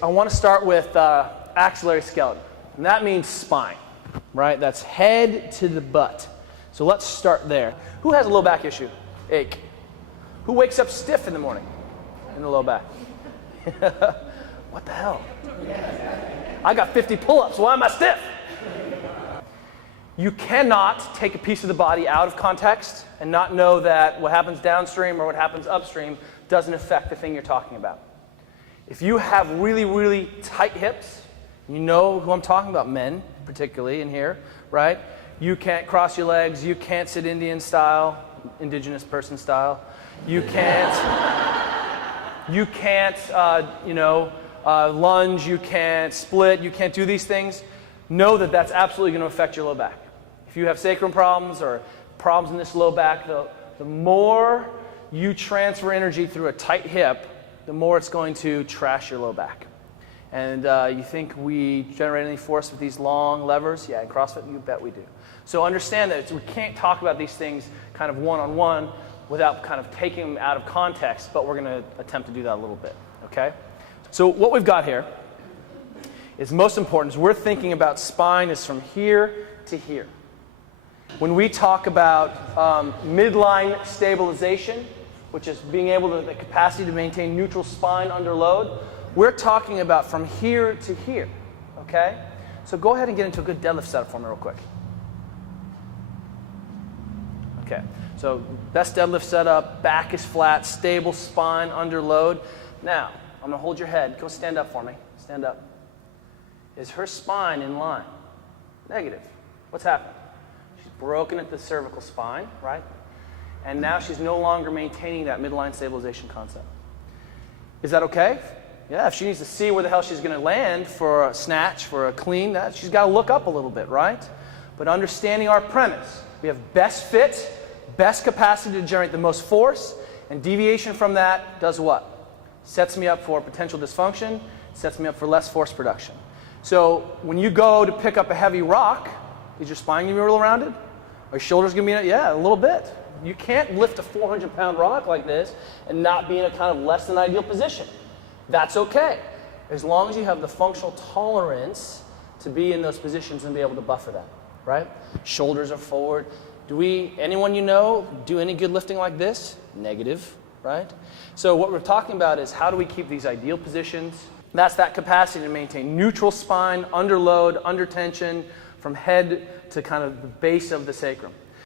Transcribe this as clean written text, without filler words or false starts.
I want to start with axillary skeleton, and that means spine, right? That's head to the butt. So let's start there. Who has a low back issue? Ache. Who wakes up stiff in the morning in the low back? What the hell? I got 50 pull-ups. Why am I stiff? You cannot take a piece of the body out of context and not know that what happens downstream or what happens upstream doesn't affect the thing you're talking about. If you have really, really tight hips, you know who I'm talking about, men particularly in here, right? You can't cross your legs, you can't sit Indian style, indigenous person style. You can't, lunge, you can't split, you can't do these things. Know that that's absolutely going to affect your low back. If you have sacrum problems or problems in this low back, the more you transfer energy through a tight hip, the more it's going to trash your low back. And you think we generate any force with these long levers? Yeah, in CrossFit, you bet we do. So understand that we can't talk about these things kind of one-on-one without kind of taking them out of context, but we're going to attempt to do that a little bit, okay? So what we've got here is most important is we're thinking about spine is from here to here. When we talk about midline stabilization, which is being able to the capacity to maintain neutral spine under load, we're talking about from here to here, okay? So go ahead and get into a good deadlift setup for me real quick. Okay, so best deadlift setup, back is flat, stable spine under load. Now, I'm gonna hold your head, go stand up for me, stand up. Is her spine in line? Negative. What's happened? She's broken at the cervical spine, right? And now she's no longer maintaining that midline stabilization concept. Is that okay? Yeah, if she needs to see where the hell she's going to land for a snatch, for a clean, she's got to look up a little bit, right? But understanding our premise, we have best fit, best capacity to generate the most force, and deviation from that does what? Sets me up for potential dysfunction, sets me up for less force production. So when you go to pick up a heavy rock, is your spine going to be real rounded? Are your shoulders going to be in it? Yeah, a little bit. You can't lift a 400-pound rock like this and not be in a kind of less than ideal position. That's okay, as long as you have the functional tolerance to be in those positions and be able to buffer that, right? Shoulders are forward. Anyone you know do any good lifting like this? Negative, right? So what we're talking about is how do we keep these ideal positions? That's that capacity to maintain neutral spine, under load, under tension, from head to kind of the base of the sacrum.